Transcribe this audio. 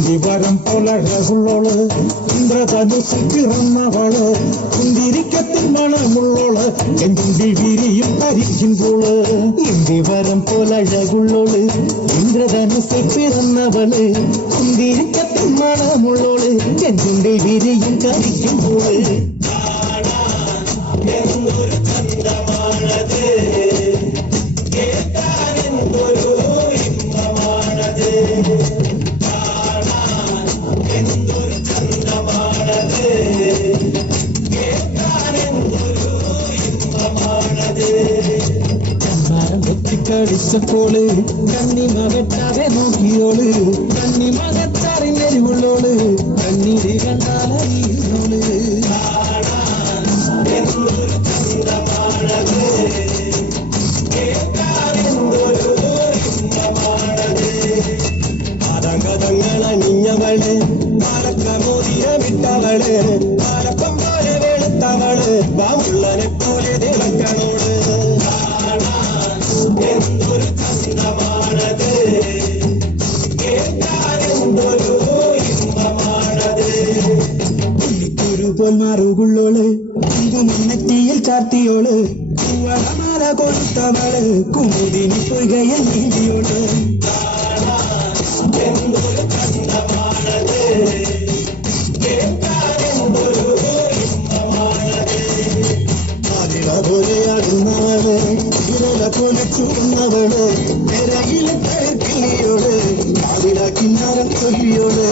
ഇന്ദിവരം പോലഴകുള്ളോള് ഇന്ദ്രധനുസിൽ പിറന്നവള് കുന്തിരിക്കത്തിൽ മണമുള്ളോള് എഞ്ചുണ്ടിൽ വിരിയും കരിക്കുമ്പോള് ഇന്ദിവരം പോലഴകുള്ളോള് ഇന്ദ്രധനുസിൽ പിറന്നവള് കുന്തിരിക്കത്തിൽ മണമുള്ളോള് എഞ്ചുണ്ടിൽ വിരിയും കരിക്കുമ്പോള് എന്തൊരു ചന്തമാണത് കേൾക്കാനെന്തൊരു ഇമ്പമാണത് കാണാൻ എന്തൊരു ചന്തമാണത് കേൾക്കാനെന്തൊരു ഇമ്പമാണത് ചന്ദാരം വെച്ചിക്കടിച്ചപ്പോള് കണ്ണിമ വെട്ടാതെ നോക്കിയോള് കണ്ണിമ കത്താറിനെരിവുള്ളോള് കണ്ണീര് കണ്ടാലറിയുന്നോള് അണിഞ്ഞവള് പാലക്കമോതിരമിട്ടവള് പാലപ്പം പോലെ വെളുത്തവള് ബാമുള്ളനെ പോലെ തിളക്കണോട് എന്തൊരു ചന്തമാണത് കേൾക്കാനെന്തൊരു ഇമ്പമാണത് പുള്ളിക്കൊരു പോൽ മാറുകുള്ളോള് മണ്ണത്തിയിൽ ചാർത്തിയോള് പൂവളമാല കൊടുത്തവള് കുമുദിനി പൊയ്കയിൽ നീന്തിയോള് എന്തൊരു ചന്തമാണത് കേൾക്കാനെന്തൊരു ഇമ്പമാണത് അതില പോലെയാടുന്നവള് ഇരല പോലെ ചൂടുന്നവള് നിരയിലെ കിള്ളിയോള് അതില കിന്നാരം ചൊല്ലിയോള്